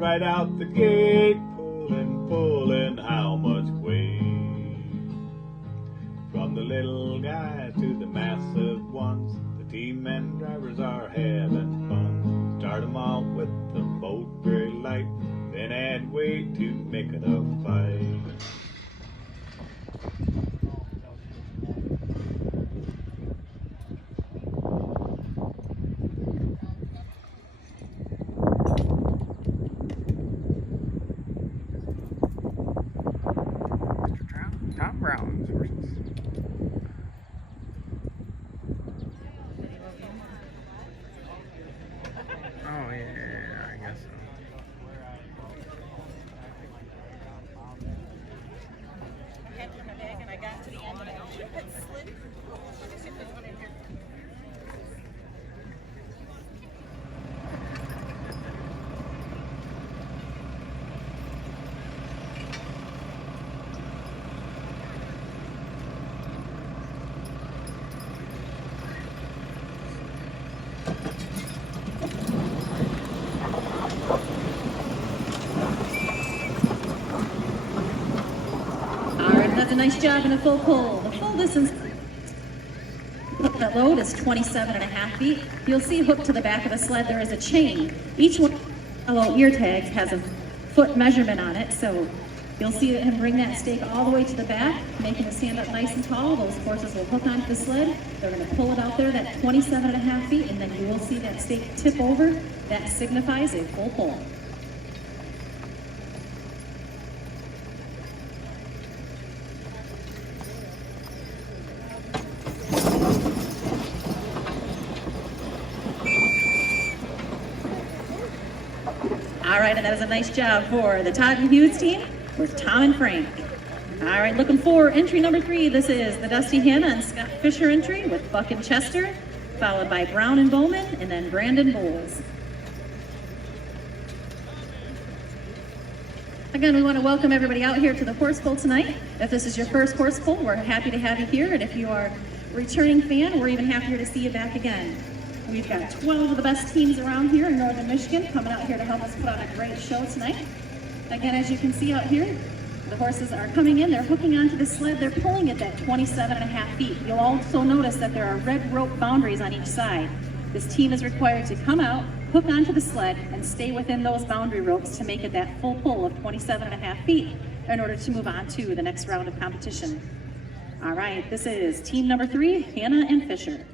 right out the gate, pulling, how much weight? From the little guy to the massive ones, the team and drivers are having fun. Start 'em off with the boat very light, then add weight to make it a fight. Tom Brown's horses. Oh yeah, I guess so. I had it in my bag and I got to the end and I had slid. Let me see if there's one in here. That's a nice job in a full pull. The full distance that load is 27.5 feet. You'll see hooked to the back of the sled there is a chain. Each one of the yellow ear tags has a foot measurement on it, so you'll see him bring that stake all the way to the back, making it stand up nice and tall. Those horses will hook onto the sled. They're going to pull it out there, that 27.5 feet, and then you will see that stake tip over. That signifies a full pull. All right, and that is a nice job for the Todd and Hughes team with Tom and Frank. All right, looking for entry number 3. This is the Dusty Hannah and Scott Fisher entry with Buck and Chester, followed by Brown and Bowman, and then Brandon Bowles. Again, we want to welcome everybody out here to the horse pull tonight. If this is your first horse pull, we're happy to have you here, and if you are a returning fan, we're even happier to see you back again. We've got 12 of the best teams around here in Northern Michigan coming out here to help us put on a great show tonight. Again, as you can see out here, the horses are coming in, they're hooking onto the sled, they're pulling it at 27.5 feet. You'll also notice that there are red rope boundaries on each side. This team is required to come out, hook onto the sled, and stay within those boundary ropes to make it that full pull of 27.5 feet in order to move on to the next round of competition. All right, this is team number 3, Hannah and Fisher.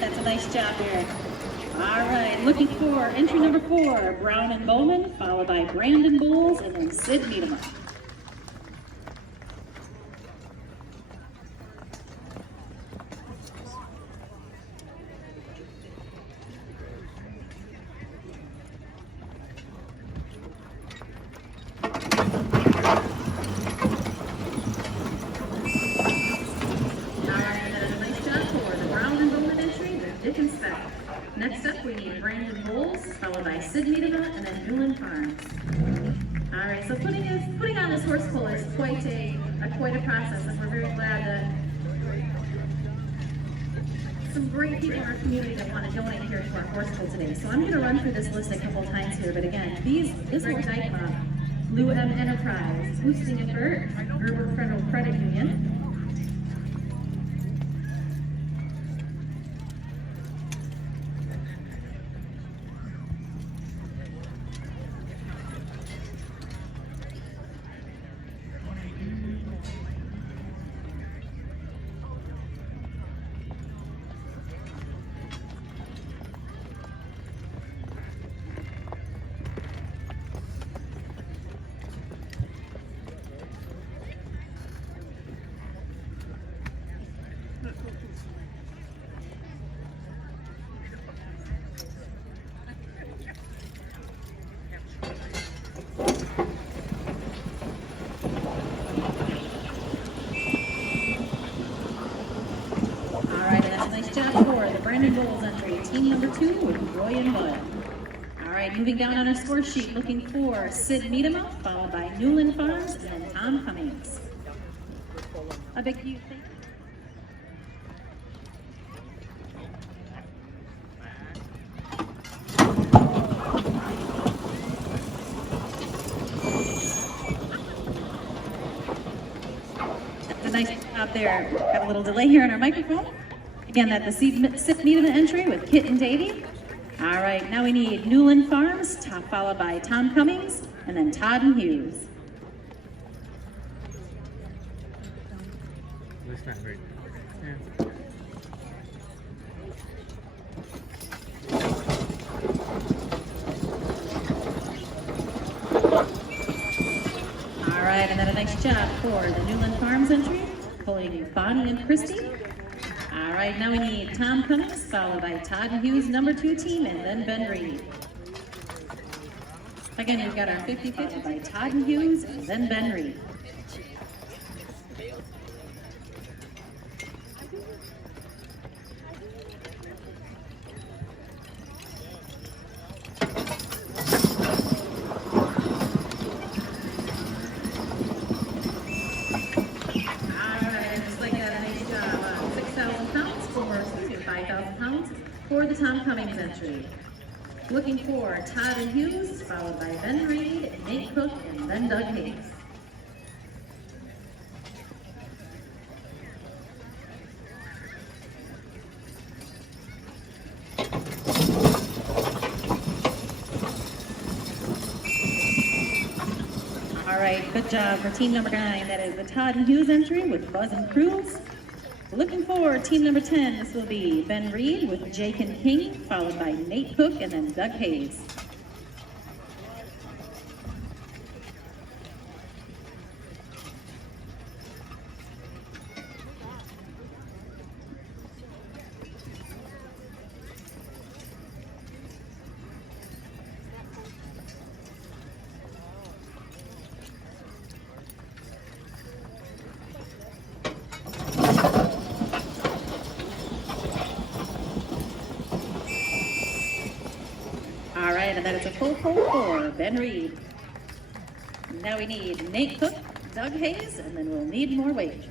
That's a nice job here. All right, looking for entry number 4, Brown and Bowman, followed by Brandon Bowles, and then Sid Needham. Next up, we need Brandon Bowles, followed by Sid Needham, and then Newland Farms. All right, so putting on this horse pull is quite a process, and we're very glad that some great people in our community that want to donate here to our horse pull today. So I'm going to run through this list a couple times here, but again, this horse Dyke Blue M Enterprise, Boosting and Burt, Gerber Federal Credit Union, Brandon Bowles entry, team number 2 with Roy and Bud. All right, moving down on our score sheet, looking for Sid Meadema, followed by Newland Farms, and then Tom Cummings. A big you. A nice job there. Got a little delay here on our microphone. Again, that's the Sid Meadema entry with Kit and Davey. All right, now we need Newland Farms, followed by Tom Cummings, and then Todd and Hughes. It's not very good. All right, and then a nice job for the Newland Farms entry, pulling Bonnie and Christie. All right, now we need Tom Cummings, followed by Todd and Hughes, number 2 team, and then Ben Reed. Again, we've got our 50-50 by Todd and Hughes, and then Ben Reed. For the Tom Cummings entry. Looking for Todd and Hughes, followed by Ben Reed, Nate Cook, and then Doug Hayes. All right, good job for team number 9. That is the Todd and Hughes entry with Buzz and Cruz. Looking for team number 10, this will be Ben Reed with Jake and King, followed by Nate Cook and then Doug Hayes. All right, and that is a full pull for Ben Reed. Now we need Nate Cook, Doug Hayes, and then we'll need more weight.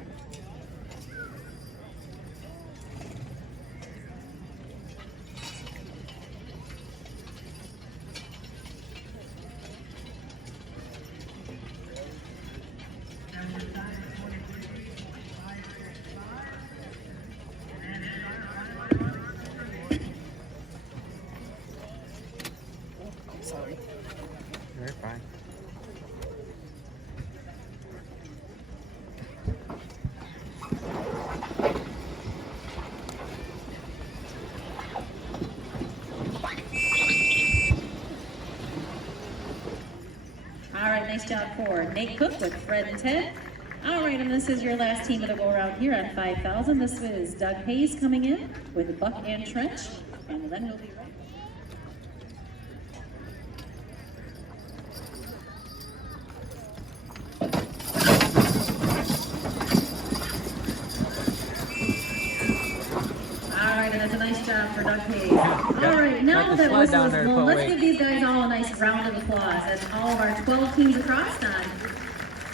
Sorry. You're fine. All right, nice job for Nate Cook with Fred and Ted. All right, and this is your last team of the go-around here on 5,000. This is Doug Hayes coming in with Buck and Trench, and then we'll be ready. And that's a nice job for Doug Hayes. All right, now that whistle is blown, let's give these guys all a nice round of applause. That's all of our 12 teams across on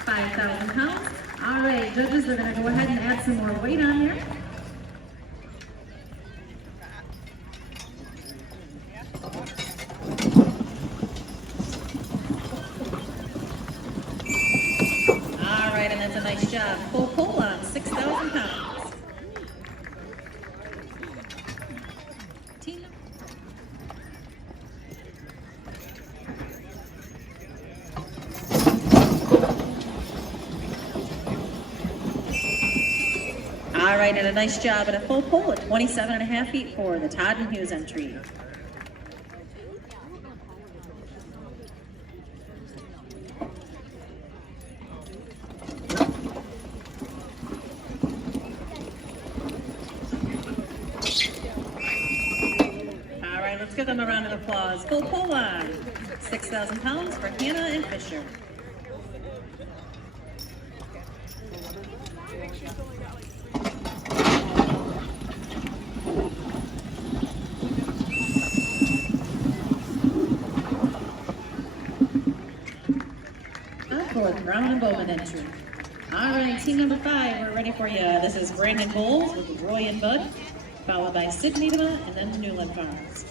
5,000 pounds. All right, judges, they're going to go ahead and add some more weight on here. All right, and that's a nice job. Full pull on 6,000 pounds. All right, and a nice job at a full pull at 27.5 feet for the Todd and Hughes entry. All right, let's give them a round of applause. Full pull on 6,000 pounds for Hannah and Fisher. and Brown and Bowman entry. All right, team number 5, we're ready for you. This is Brandon Bowles with Roy and Bud, followed by Sid Niedema and then the Newland Farms.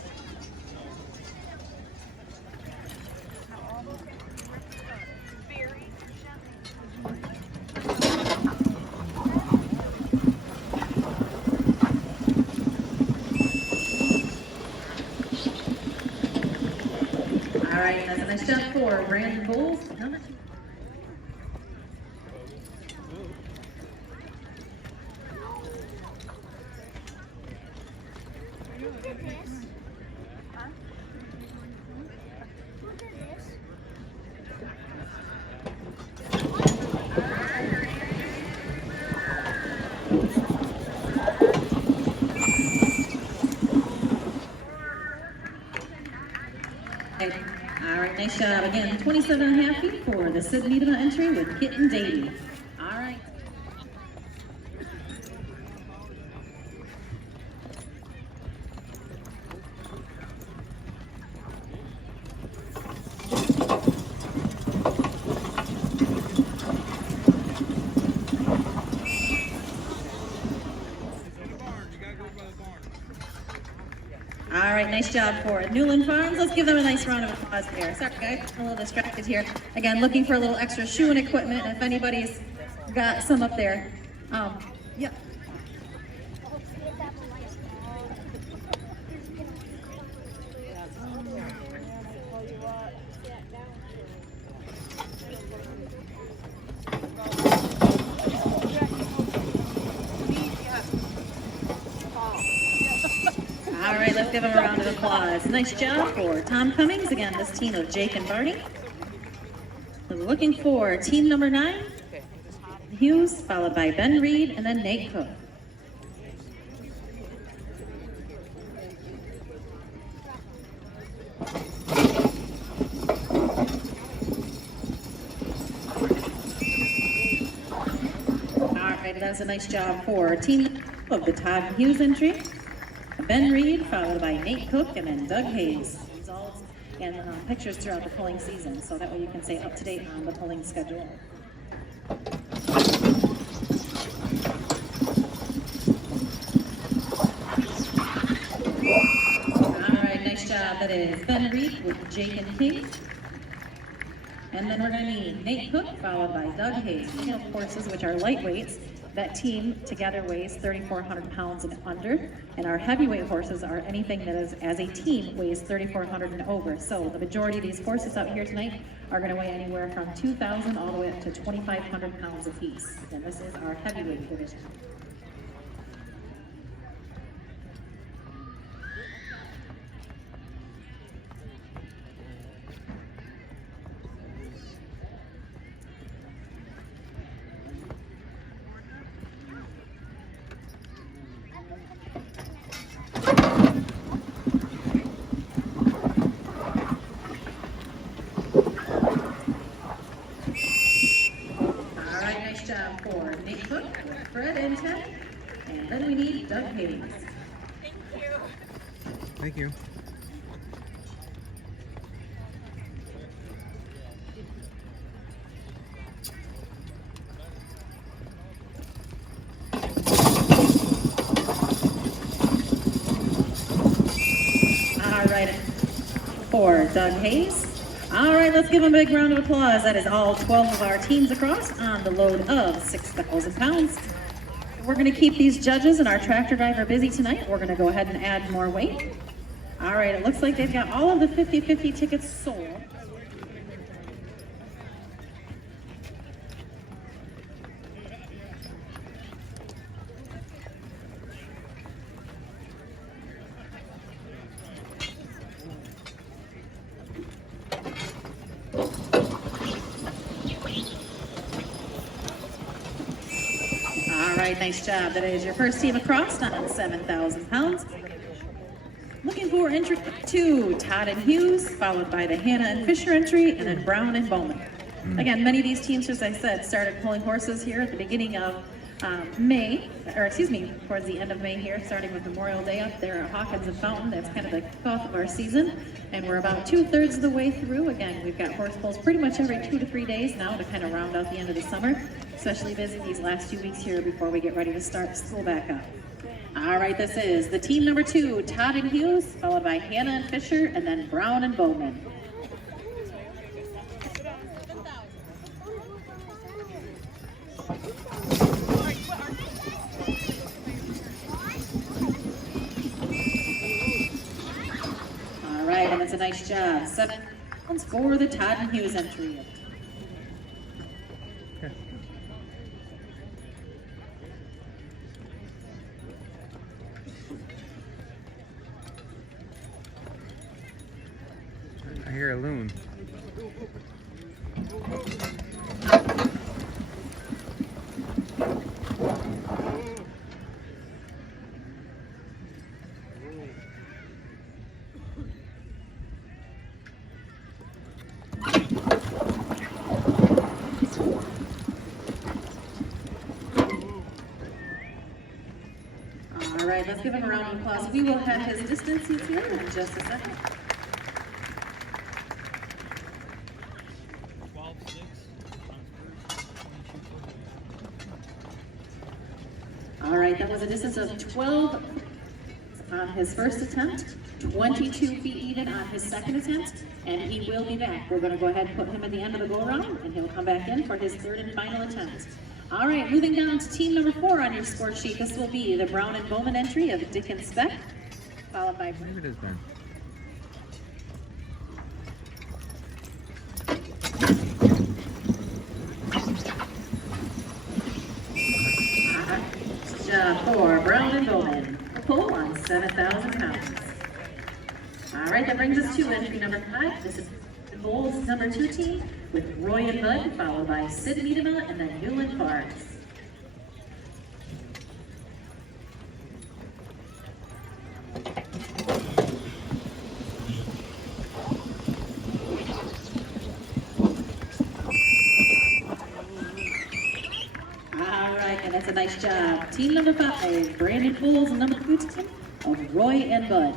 All right, that's a nice jump for Brandon Bowles. Number 2. All right, nice job. Again, 27.5 feet for the Sid Niedema entry with Kitten Davey. All right. All right, nice job for Newland Farms. Let's give them a nice round of applause here. Sorry guys, I'm a little distracted here. Again, looking for a little extra shoe and equipment. If anybody's got some up there. Yeah. All right, let's give them a round of applause. Nice job for Tom Cummings. Again, this team of Jake and Barney. We're looking for team number 9, Hughes, followed by Ben Reed, and then Nate Cook. All right, that's a nice job for team of the Todd Hughes entry. Ben Reed, followed by Nate Cook, and then Doug Hayes. Results and pictures throughout the polling season, so that way you can stay up to date on the polling schedule. All right, nice job. That is Ben Reed with Jake and King. And then we're going to need Nate Cook, followed by Doug Hayes. Field horses, which are lightweights. That team together weighs 3,400 pounds and under, and our heavyweight horses are anything that is, as a team, weighs 3,400 and over. So the majority of these horses out here tonight are going to weigh anywhere from 2,000 all the way up to 2,500 pounds apiece. And this is our heavyweight division. For Nate Cook, Fred and Ted, and then we need Doug Hayes. Thank you. Thank you. All right, for Doug Hayes. All right, let's give him a big round of applause. That is all 12 of our teams across on the load of 6,000 pounds. We're going to keep these judges and our tractor driver busy tonight. We're going to go ahead and add more weight. All right, it looks like they've got all of the 50-50 tickets sold. All right, nice job. That is your first team across on 7,000 pounds. Looking for entry 2, Todd and Hughes, followed by the Hannah and Fisher entry, and then Brown and Bowman. Again, many of these teams, as I said, started pulling horses here at the beginning of towards the end of May here, starting with Memorial Day up there at Hawkins and Fountain. That's kind of the kickoff of our season. And we're about 2/3 of the way through. Again, we've got horse pulls pretty much every 2 to 3 days now to kind of round out the end of the summer, especially busy these last 2 weeks here before we get ready to start school back up. All right, this is the team number 2, Todd and Hughes, followed by Hannah and Fisher, and then Brown and Bowman. All right, and it's a nice job. 7 pounds for the Todd and Hughes entry. I hear a loon. All right, let's give him a round of applause. We will have his distance he's here in just a second. All right, that was a distance of 12 on his first attempt, 22 feet even on his second attempt, and he will be back. We're going to go ahead and put him at the end of the go-around, and he'll come back in for his third and final attempt. All right, moving down to team number 4 on your score sheet. This will be the Brown and Bowman entry of Dick and Speck, followed by... Maybe it is Ben. For Brown and Bowman, a pull on 7,000 pounds. All right, that brings us to entry number 5. This is the Bulls number 2 team with Roy and Bud, followed by Sid Miedema and then Newland Farms. That's a nice job. Team number 5, Brandon Bulls, and number 2 team of Roy and Bud.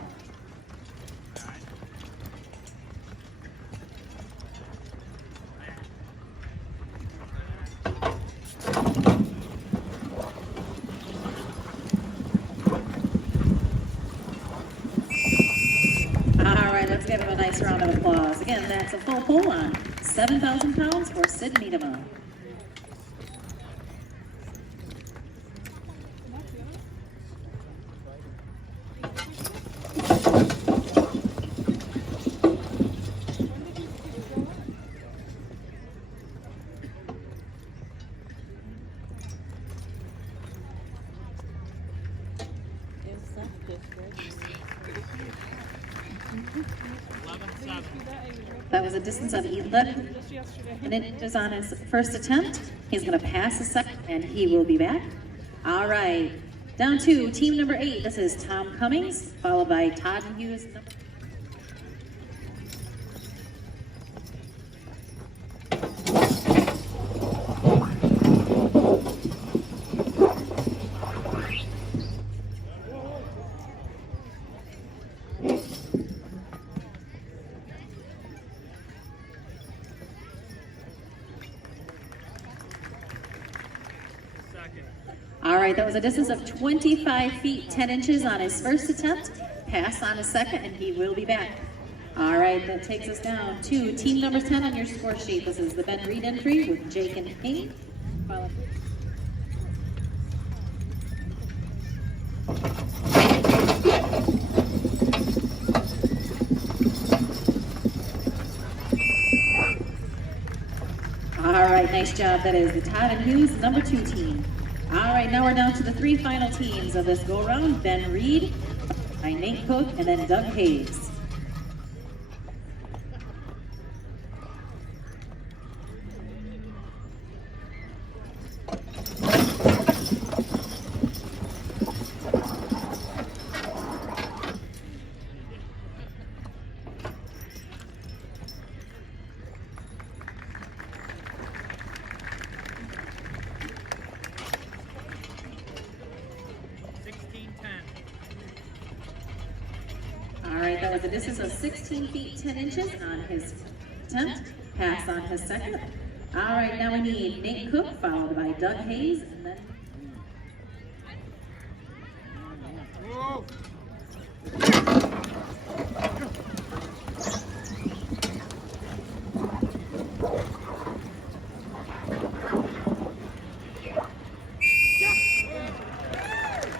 All right, let's give him a nice round of applause. Again, that's a full pull on 7,000 pounds for Sid Miedema. That was a distance of 11 inches on his first attempt. He's going to pass the second, and he will be back. All right, down to team number 8. This is Tom Cummings, followed by Todd and Hughes. All right, that was a distance of 25 feet 10 inches on his first attempt. Pass on his second, and he will be back. All right, that takes us down to team number 10 on your score sheet. This is the Ben Reed entry with Jake and King. All right, nice job. That is the Todd and Hughes number 2 team. All right, now we're down to the 3 final teams of this go-around. Ben Reed, by Nate Cook, and then Doug Hayes. All right, that was a distance of 16 feet 10 inches on his attempt. Pass on his second. All right, now we need Nate Cook, followed by Doug Hayes, and then...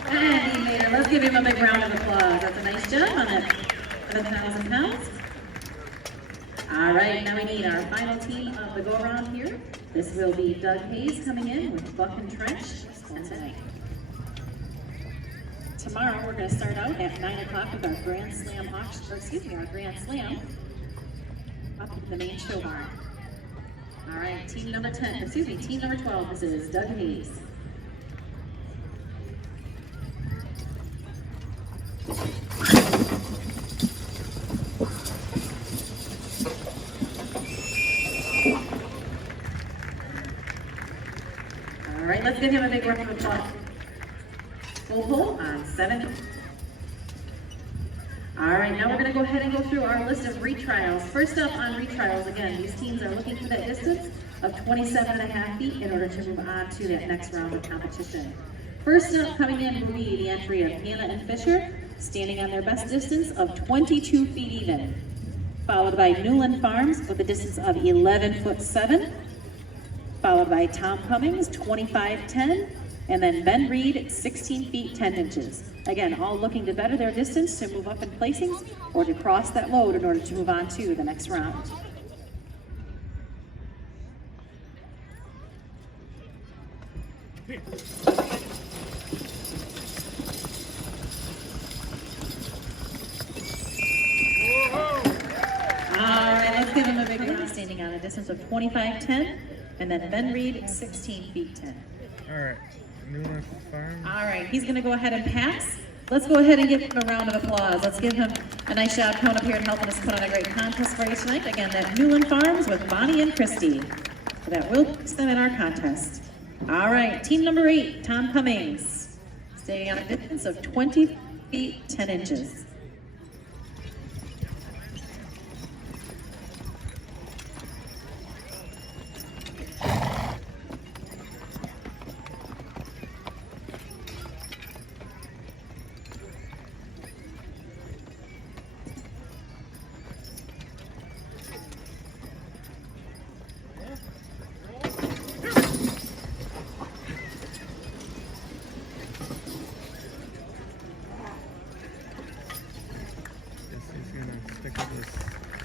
And he made it. Let's give him a big round of applause. That's a nice job on it. 1,000 pounds. All right, now we need our final team of the go-around here. This will be Doug Hayes coming in with Buck and Trench tonight. Tomorrow we're going to start out at 9 o'clock with our Grand Slam auction, or excuse me, our Grand Slam up in the main show barn. All right, team number 10, excuse me, team number 12, this is Doug Hayes. All right, let's give him a big round of applause. Full pull on 7. All right, now we're going to go ahead and go through our list of retrials. First up on retrials, again, these teams are looking for that distance of 27.5 feet in order to move on to that next round of competition. First up coming in will be the entry of Hannah and Fisher, standing on their best distance of 22 feet even. Followed by Newland Farms with a distance of 11'7". Followed by Tom Cummings, 25'10", and then Ben Reed, 16 feet 10 inches. Again, all looking to better their distance to move up in placings or to cross that load in order to move on to the next round. All right, let's give him a big round, standing on a distance of 25'10", and then Ben Reed, 16 feet 10. All right. Newland Farm. All right, he's going to go ahead and pass. Let's go ahead and give him a round of applause. Let's give him a nice job coming up here and helping us put on a great contest for you tonight. Again, that Newland Farms with Bonnie and Christy. That will place them in our contest. All right, team number 8, Tom Cummings, staying on a distance of 20 feet 10 inches.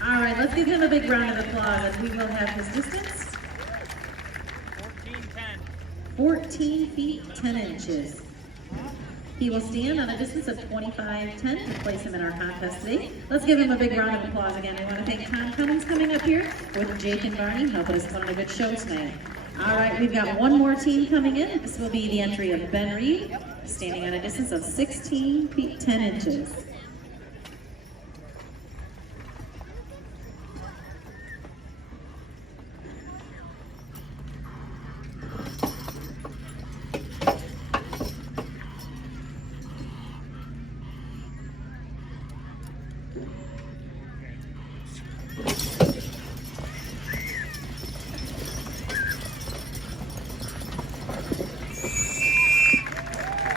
All right, let's give him a big round of applause as we will have his distance. 14 feet 10 inches. He will stand on a distance of 25'10" to place him in our contest today. Let's give him a big round of applause again. I want to thank Tom Cummings coming up here with Jake and Barney helping us put on a good show tonight. All right, we've got one more team coming in. This will be the entry of Ben Reed, standing on a distance of 16 feet 10 inches.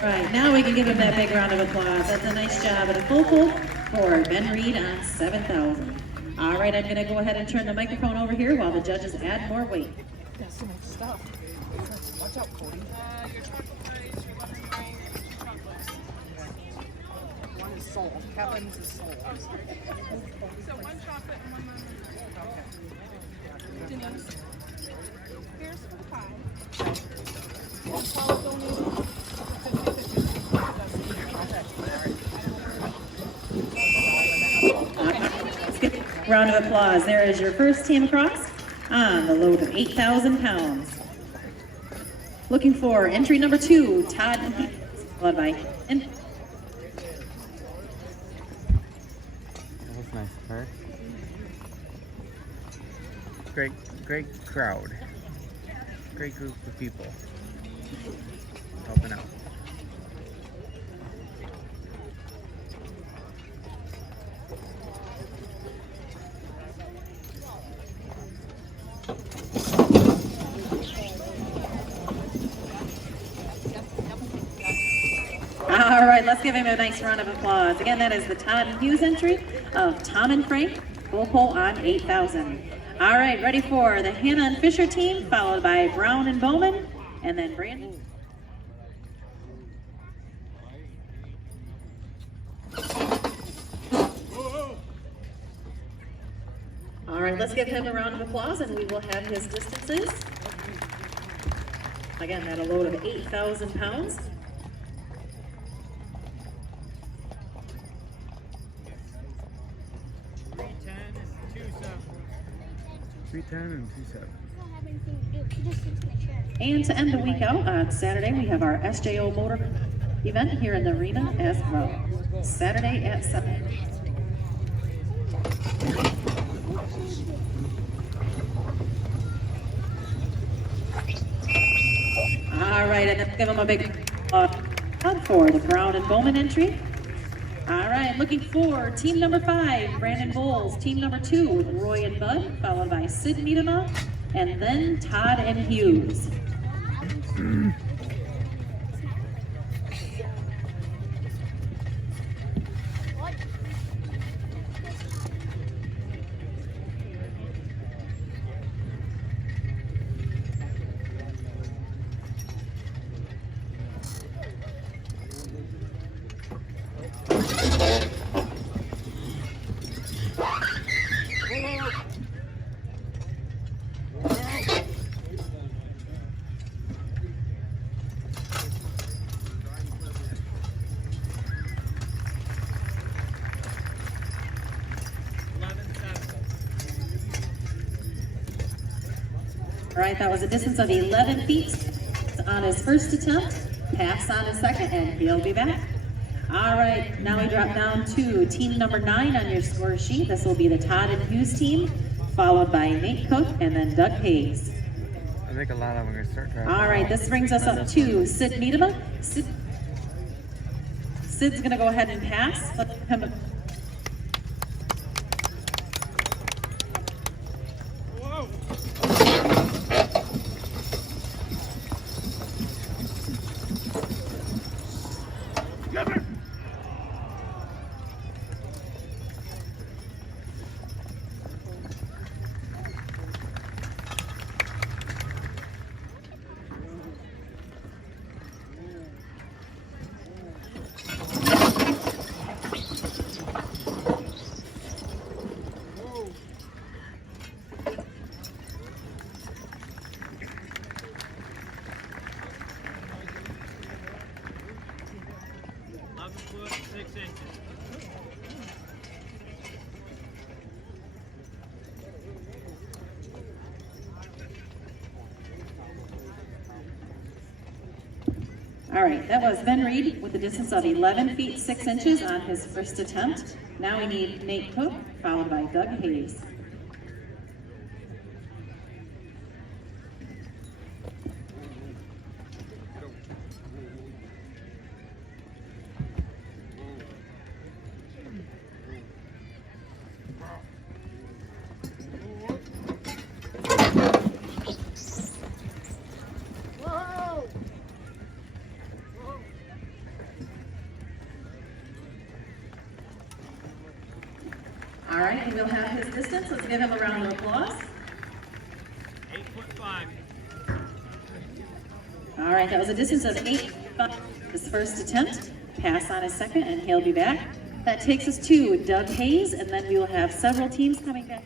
Right, now we can give him that big round of applause. That's a nice job at a full pull for Ben Reed on 7,000. All right, I'm going to go ahead and turn the microphone over here while the judges add more weight. That's so much stuff. Watch out, Cody. Your chocolate pies, your lemon grain, your chocolates. One is soul. Kevin's is soul. So one chocolate and one lemon. Okay. Denise, here's for the pie. One Paul's only. Round of applause. There is your first team across on the load of 8,000 pounds. Looking for entry number 2, Todd, followed by. That was nice, Kurt. Great crowd. Great group of people helping out. let's give him a nice round of applause. Again, that is the Todd Hughes entry of Tom and Frank, full pole on 8,000. All right, ready for the Hannah and Fisher team, followed by Brown and Bowman, and then Brandon. All right, let's give him a round of applause and we will have his distances. Again, at a load of 8,000 pounds. 310 and 2.7. And to end the week out on Saturday, we have our SJO Motor event here in the arena as well. Saturday at 7. All right, and let's give them a big applause for the Brown and Bowman entry. All right, looking for team number 5, Brandon Bowles. Team number 2, Roy and Bud, followed by Sid Niedema, and then Todd and Hughes. All right, that was a distance of 11 feet on his first attempt, pass on his second, and he'll be back. All right, now we drop down to team number 9 on your score sheet. This will be the Todd and Hughes team, followed by Nate Cook and then Doug Hayes. I think a lot of them are going to start driving. All right, this brings us up to Sid Niedema. Sid's going to go ahead and pass. Let him. All right, that was Ben Reed with a distance of 11 feet 6 inches on his first attempt. Now we need Nate Cook, followed by Doug Hayes. All right, and we'll have his distance. Let's give him a round of applause. 8'5". All right, that was a distance of 8'5", his first attempt. Pass on his second, and he'll be back. That takes us to Doug Hayes, and then we will have several teams coming back.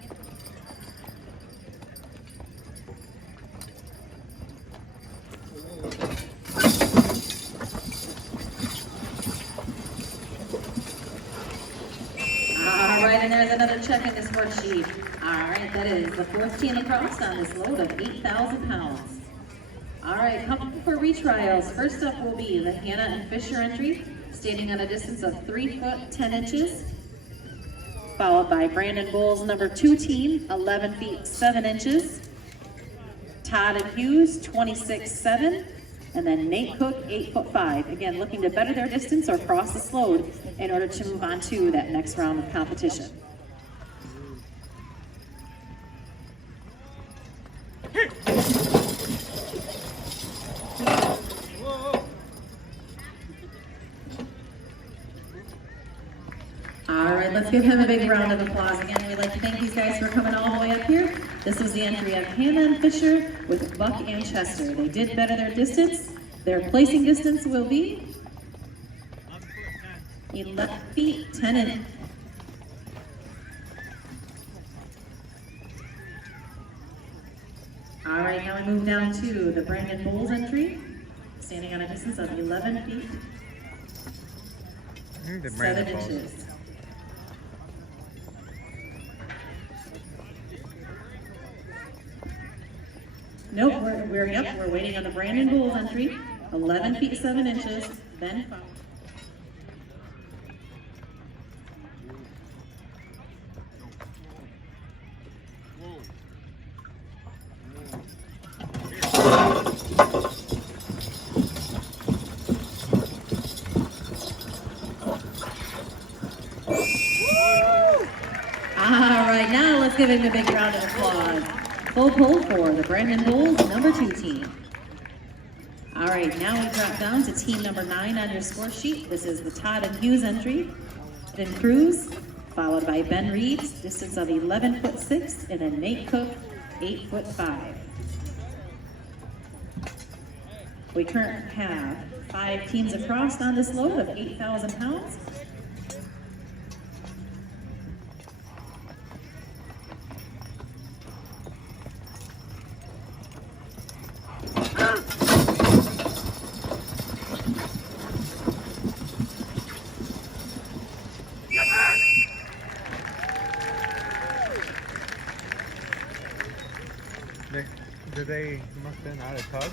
And there's another check in this worksheet. All right, that is the 4th team across on this load of 8,000 pounds. All right, coming for retrials. First up will be the Hannah and Fisher entry, standing on a distance of 3 foot 10 inches, followed by Brandon Bowles' number 2 team, 11 feet 7 inches, Todd and Hughes, 26'7", and then Nate Cook, 8'5". Again, looking to better their distance or cross this load in order to move on to that next round of competition. All right, let's give him a big round of applause. Again, we'd like to thank these guys for coming all the way up here. This was the entry of Hannah and Fisher with Buck and Chester. They did better their distance. Their placing distance will be 11 feet, 10 inches. All right, now we move down to the Brandon Bowles entry, standing on a distance of 11 feet, 7 inches. Nope, we're waiting on the Brandon Bowles entry, 11 feet, 7 inches, then 5. All right, now let's give him a big round of applause. Full pull for the Brandon Bowles number 2 team. All right, now we drop down to team number 9 on your score sheet. This is the Todd and Hughes entry. Then Cruz, followed by Ben Reeves, distance of 11'6", and then Nate Cook, 8'5". We currently have 5 teams across on this load of 8,000 pounds. They must have been out of tubs.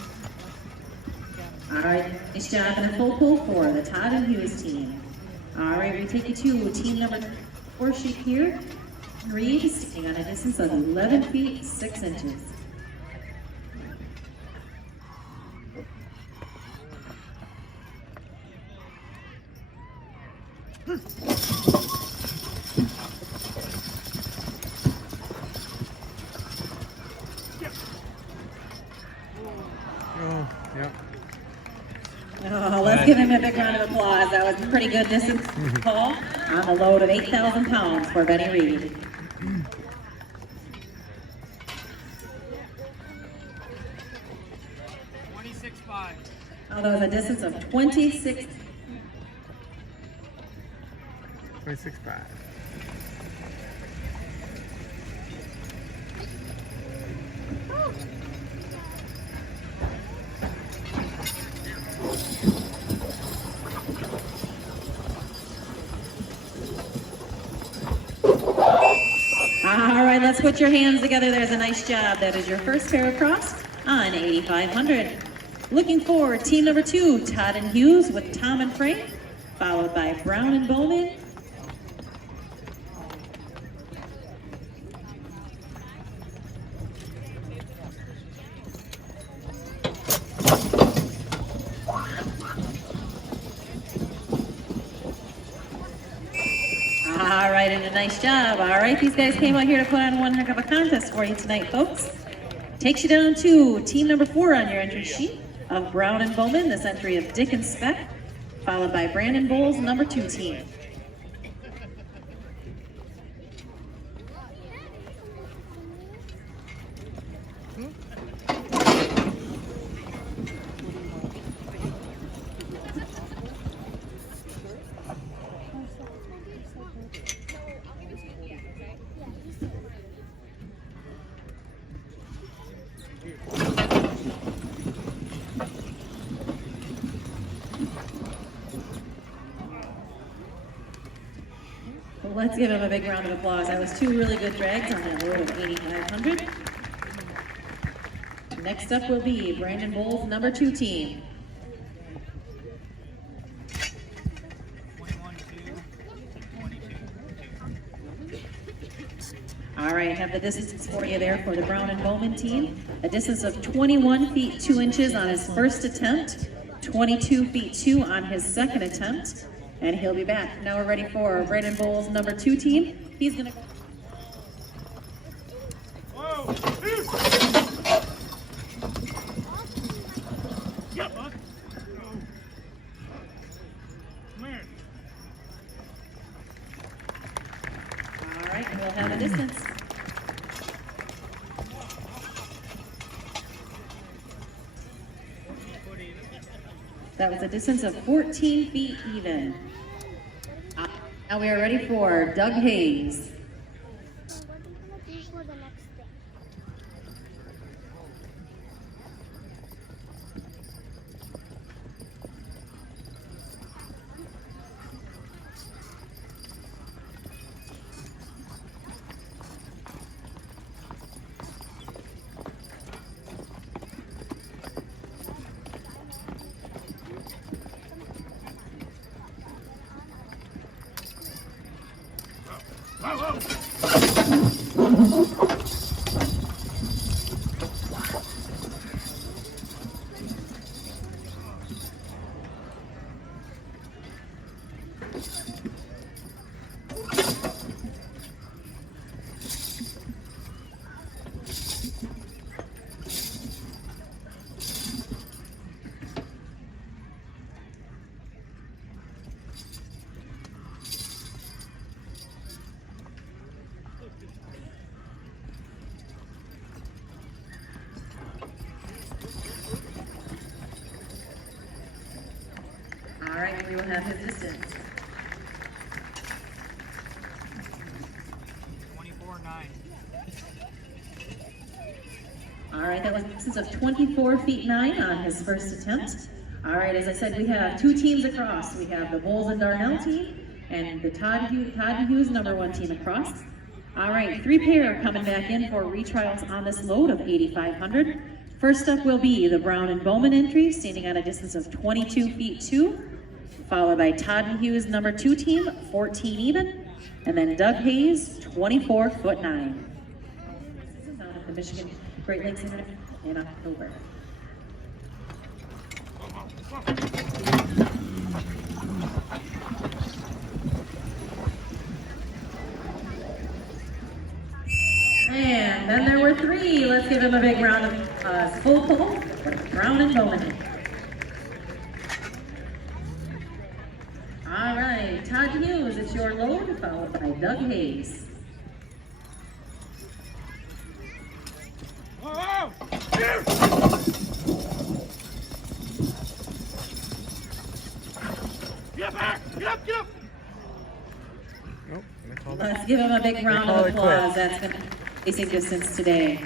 All right, nice job and a full pull for the Todd and Hughes team. All right, we take you to team number 4 sheet here. Reeves, sitting on a distance of 11 feet, 6 inches. Oh, yeah. Oh, let's give him a big round of applause. That was a pretty good distance pull on the load of 8,000 pounds for Benny Reed. Oh, that was a distance of 26. 26.5. All right, let's put your hands together. There's a nice job. That is your first pair across on 8,500. Looking forward, team number 2, Todd and Hughes with Tom and Frank, followed by Brown and Bowman. All right, and a nice job. All right, these guys came out here to put on one heck of a contest for you tonight, folks. Takes you down to team number 4 on your entry sheet of Brown and Bowman, this entry of Dick and Speck, followed by Brandon Bowles, number 2 team. Let's give him a big round of applause. That was 2 really good drags on that load of 8,500. Next up will be Brandon Bowles, number 2 team. All right, have the distance for you there for the Brown and Bowman team. A distance of 21 feet 2 inches on his first attempt, 22 feet 2 on his second attempt. And he'll be back. Now we're ready for Brandon Bowles' number 2 team. He's gonna. Whoa! Yep. Come here. have a distance. That was a distance of 14 feet even. Now we are ready for Doug Hayes. What are you gonna do for the next day? All right, we will have his distance. 24.9. All right, that was a distance of 24 feet 9 on his first attempt. All right, as I said, we have two teams across. We have the Bulls and Darnell team and the Todd Hughes #1 team across. All right, 3 pair coming back in for retrials on this load of 8,500. First up will be the Brown and Bowman entry, standing on a distance of 22 feet 2, followed by Todd Hughes #2 team, 14 even, and then Doug Hayes, 24 foot 9. This is out at the Michigan Great Lakes Center in October. And then there were 3. Let's give him a big round of full pull for Brown and Bowman. All right, Todd Hughes, it's your load, followed by Doug Hayes. Get back! Get up! Get up! Nope. they called it. Let's give him a big round call of it applause. quits. That's been racing distance today.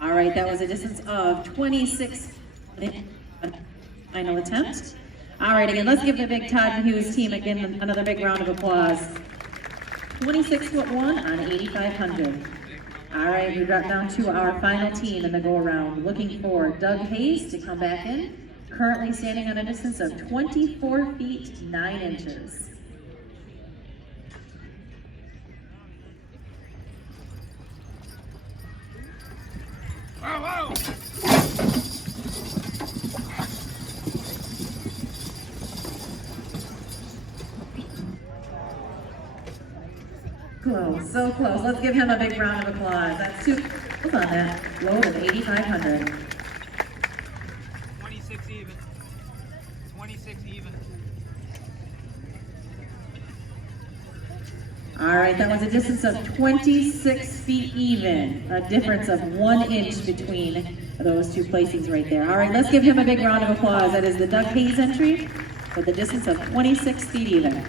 All right, that was a distance of 26 final attempt. All right, again, let's give the big Todd Hughes team again another big round of applause. 26 foot 1 on 8,500. All right, we got down to our final team in the go-around, looking for Doug Hayes to come back in, currently standing on a distance of 24 feet 9 inches. Wow! Close, so close. Let's give him a big round of applause. That's 2 on that load of 8,500. 26 even. 26 even. All right, that was a distance of 26 feet even, a difference of 1 inch between those 2 placings right there. All right, let's give him a big round of applause. That is the Doug Hayes entry with a distance of 26 feet even.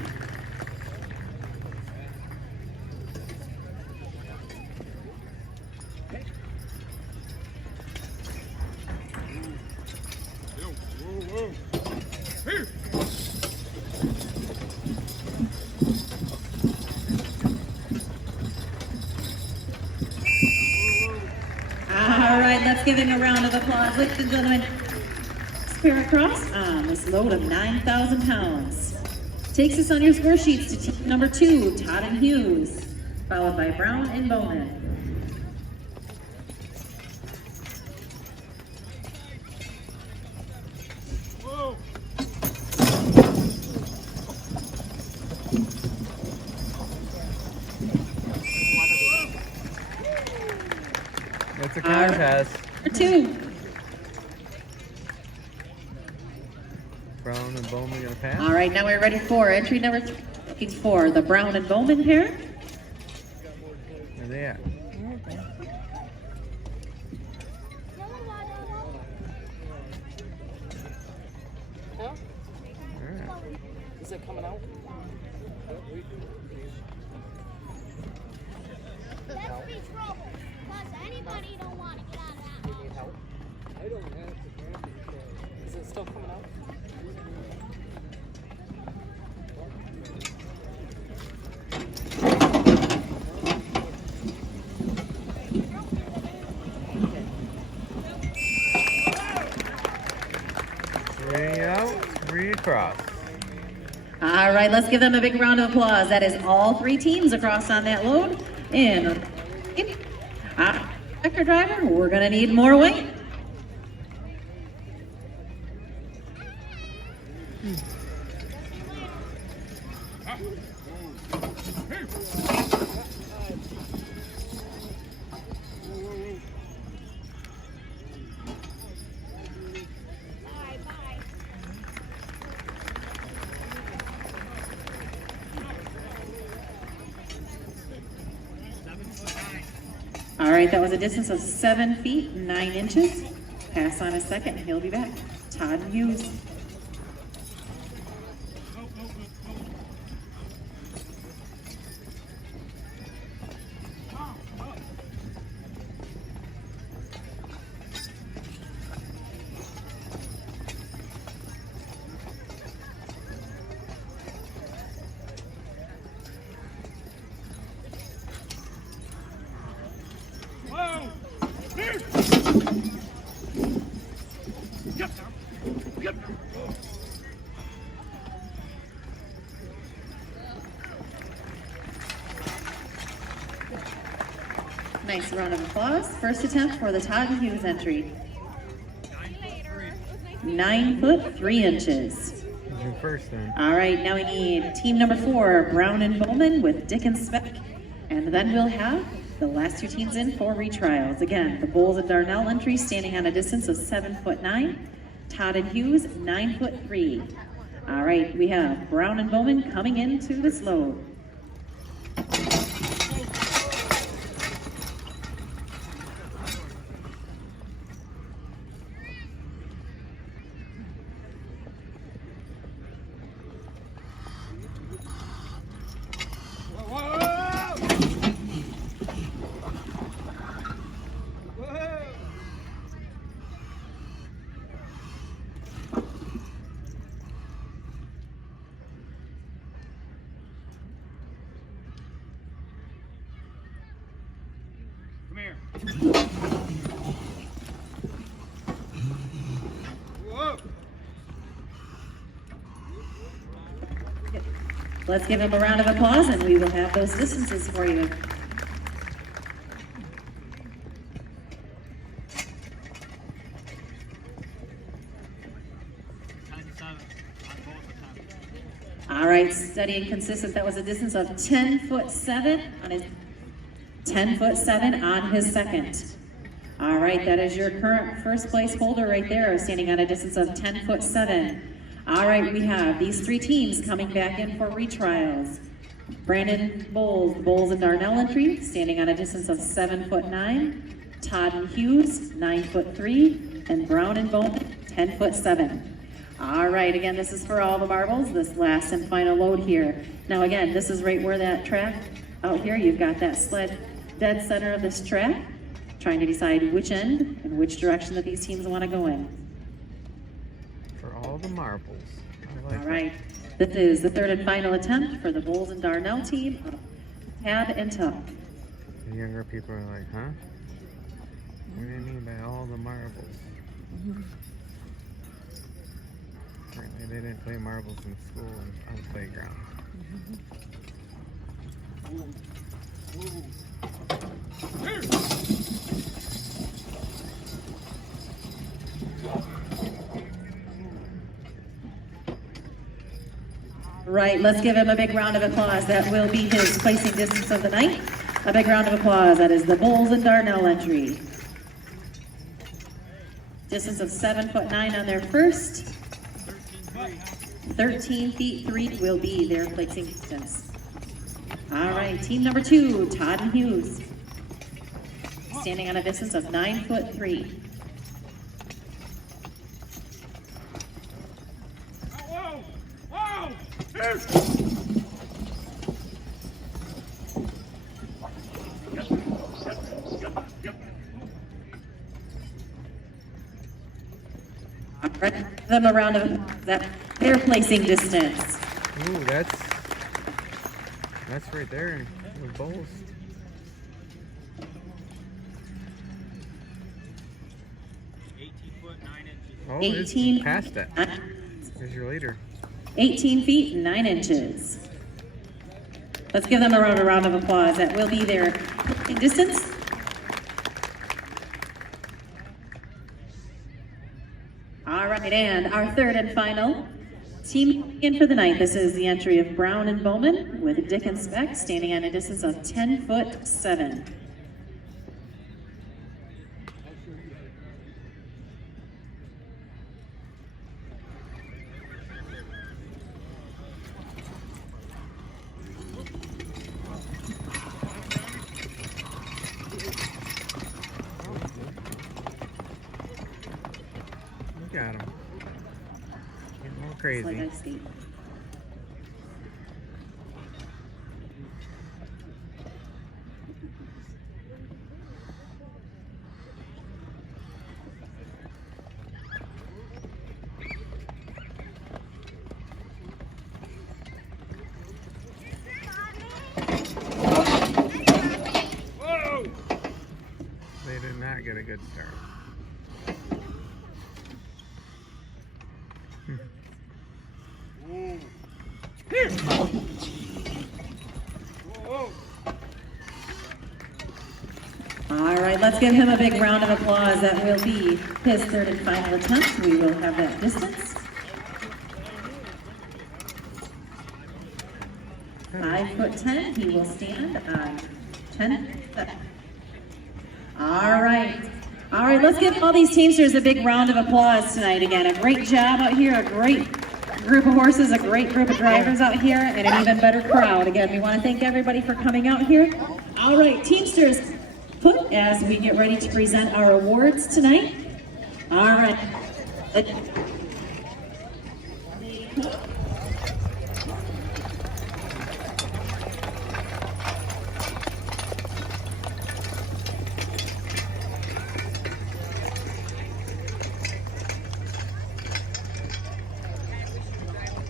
All right, let's give him a round of applause. Ladies and gentlemen, Spirit Cross on this load of 9,000 pounds. Takes us on your score sheets to team number 2, Todd and Hughes, followed by Brown and Bowman. It's a contest. Number 2. Brown and Bowman gonna pass? All right, now we're ready for entry number 3. Looking for the Brown and Bowman pair. Where they at? Huh? Yeah. Is it coming out? Let's be trouble, because anybody don't want to get out of that house. Need help? Is it still coming out? Three out, three across. All right, let's give them a big round of applause. That is all 3 teams across on that load. And tractor driver, we're gonna need more weight. All right, that was a distance of 7 feet, 9 inches. Pass on a second, and he'll be back. Todd Hughes. Nice round of applause. First attempt for the Todd Hughes entry. 9 foot 3 inches. Who's first then? All right, now we need team number 4, Brown and Bowman with Dick and Speck. And then we'll have the last 2 teams in for retrials. Again, the Bulls and Darnell entry standing on a distance of 7 foot 9. Todd and Hughes, 9 foot 3. All right, we have Brown and Bowman coming into this load. Let's give him a round of applause and we will have those distances for you. All right, steady and consistent. That was a distance of 10 foot 7 on his 10 foot 7 on his second. All right, that is your current first place holder right there, standing on a distance of 10 foot 7. All right, we have these 3 teams coming back in for retrials. Brandon Bowles, the Bulls and Darnell entry, standing on a distance of 7 foot 9. Todd and Hughes, 9 foot 3. And Brown and Bowman, 10 foot 7. All right, again, this is for all the marbles, this last and final load here. Now again, this is right where that track out here, you've got that sled dead center of this track, trying to decide which end and which direction that these teams want to go in. For all the marbles. All right, this is the 3rd and final attempt for the Bulls and Darnell team of Tab and Tuck. The younger people are like, huh? What do you mean by all the marbles? Apparently they didn't play marbles in school and on the playground. Right, let's give him a big round of applause. That will be his placing distance of the night. A big round of applause. That is the Bulls and Darnell entry. Distance of 7 foot 9 on their first. 13 feet 3 will be their placing distance. All right, team number 2, Todd and Hughes. Standing on a distance of 9'3". All right, give them a round of that. Their placing distance. Ooh, that's right there with bowls. 18 foot 9 inches. Oh, 18 it's past that. Here's your leader. 18 feet 9 inches. Let's give them a round of applause. That will be their distance. All right, and our third and final team in for the night. This is the entry of Brown and Bowman with Dick and Speck standing on a distance of 10'7". Look at him. Getting all crazy. Like I see. They did not get a good start. All right, let's give him a big round of applause. That will be his third and final attempt. We will have that distance. 5'10". He will stand on 10. All right. All right, let's give all these teamsters a big round of applause tonight again. A great job out here, a great group of horses, a great group of drivers out here, and an even better crowd. Again, we want to thank everybody for coming out here. All right, teamsters, put as we get ready to present our awards tonight. All right.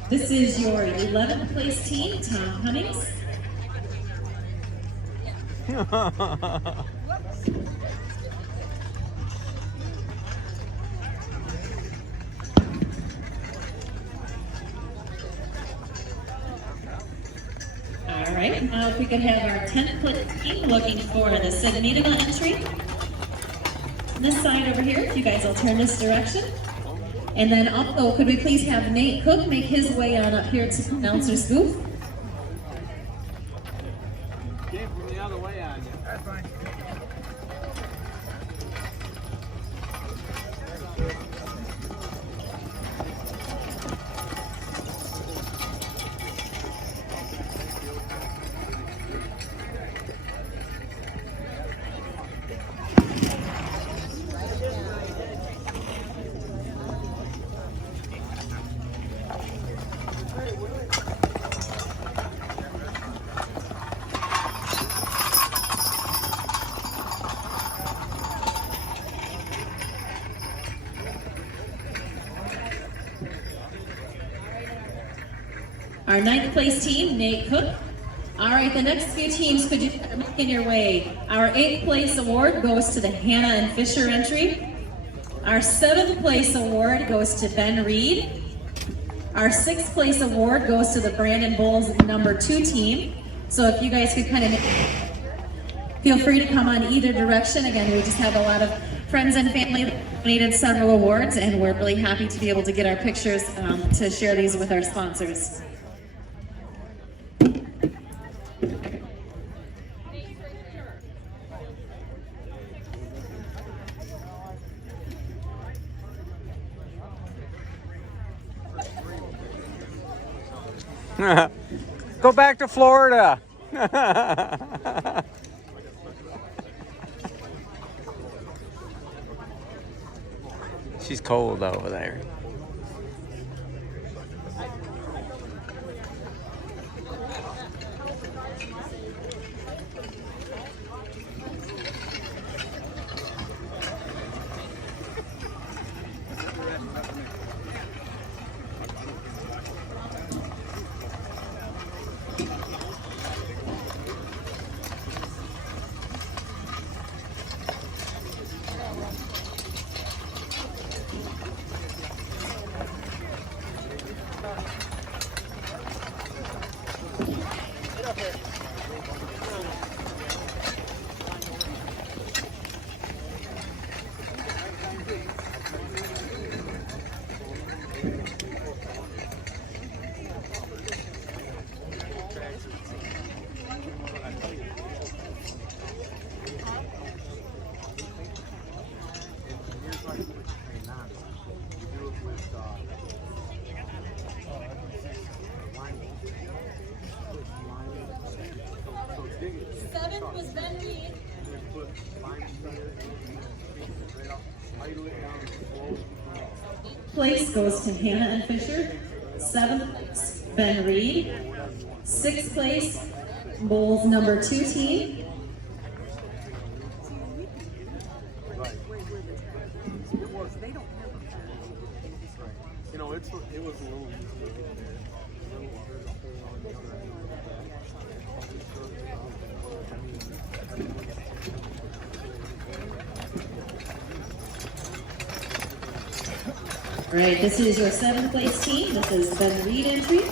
This is your 11th place team, Tom Cummings. All right, now if we could have our 10th place team looking for the Signita entry. This side over here, if you guys will turn this direction. And then also, could we please have Nate Cook make his way on up here to the announcer's booth? Came from the other way on you. That's fine. Our 9th place team, Nate Cook. All right, the next few teams, could you start making your way? Our 8th place award goes to the Hannah and Fisher entry. Our 7th place award goes to Ben Reed. Our 6th place award goes to the Brandon Bulls number 2 team. So if you guys could kind of feel free to come on either direction. Again, we just have a lot of friends and family that donated several awards, and we're really happy to be able to get our pictures to share these with our sponsors. Go back to Florida. She's cold over there. Seventh was Ben Reed. Place goes to Hannah and Fisher. 7th, Ben Reed. 6th place, Bowls number 2 team. You know, it was a little easier to get there. All right, this is your 7th place team. This is Ben Reed entry.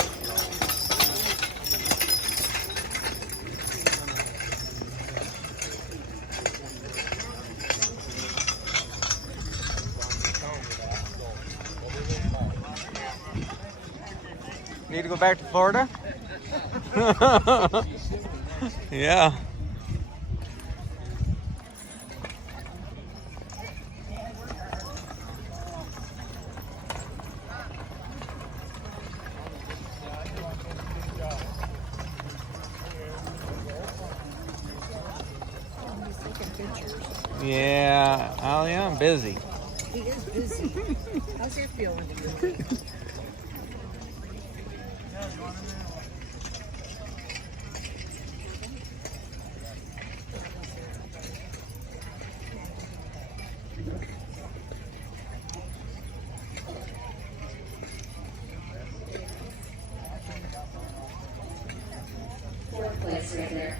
Need to go back to Florida? Yeah. Yeah, oh yeah, I'm busy. He is busy. How's your feeling? Fourth place right there.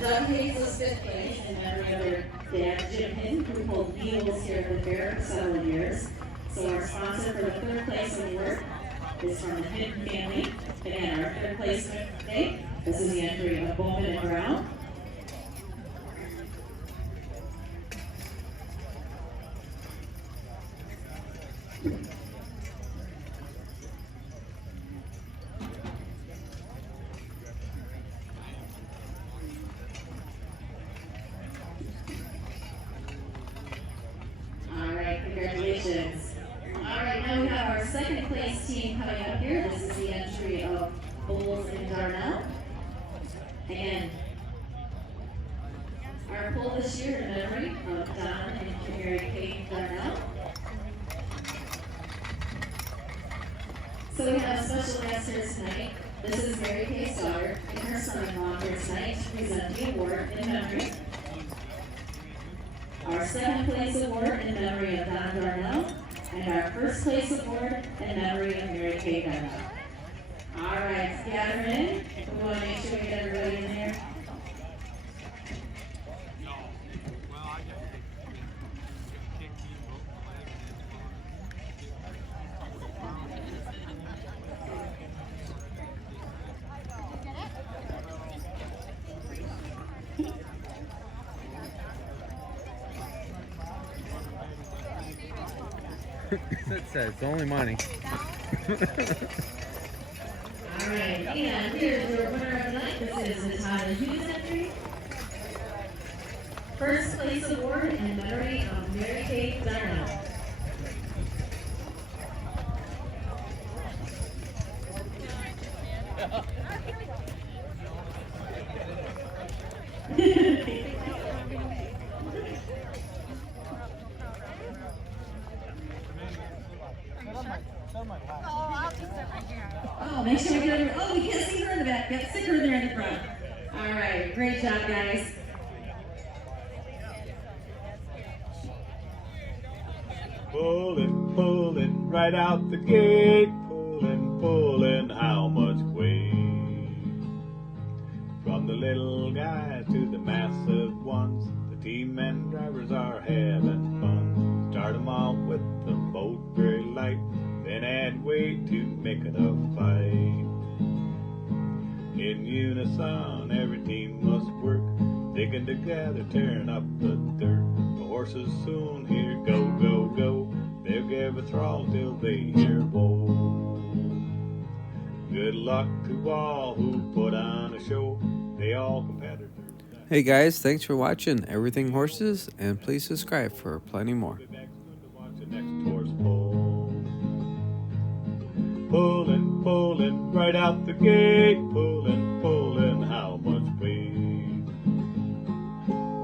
Doug Hayes was 5th place, and every other dad, Jim Hinton, who pulled mules here at the fair for several years. So our sponsor for the 3rd place award is from the Hinton family. Again, our 3rd place today. This is the entry of Bowman and Brown. Congratulations. All right, now we have our 2nd place team coming up here. This is the entry of Bowles and Darnell. Again, our poll this year in memory of Don and Mary Kate Darnell. So we have special guests here tonight. This is Mary Kate's daughter and her son-in-law here tonight to present the award in memory. Our 2nd place award in memory of Don Darnell, and our 1st place award in memory of Mary Kay Darnell. All right, gather in. We want to make sure we get everybody in there. It says it's only money. All right, and here's your winner of the night. This is Natalia Hughes entry. 1st place award in memory of Mary Kay Darnell. Oh, make sure we get her. Oh, we can't see her in the back yet. Stick her there in the front. All right, great job, guys. Pulling, pulling right out the gate, pulling, pulling, how much weight? From the little guy to the massive ones, the team and drivers are having fun. Start 'em off with the boat very light, then add weight to make it a fight. In unison, every team must work, digging together, tearing up the dirt. The horses soon hear go, go, go. They'll give a throttle till they hear whoa. Good luck to all who put on a show. They all competitors. Hey guys, thanks for watching Everything Horses, and please subscribe for plenty more. Next to watch the next horse pull. Pulling, pulling right out the gate, pulling, pulling.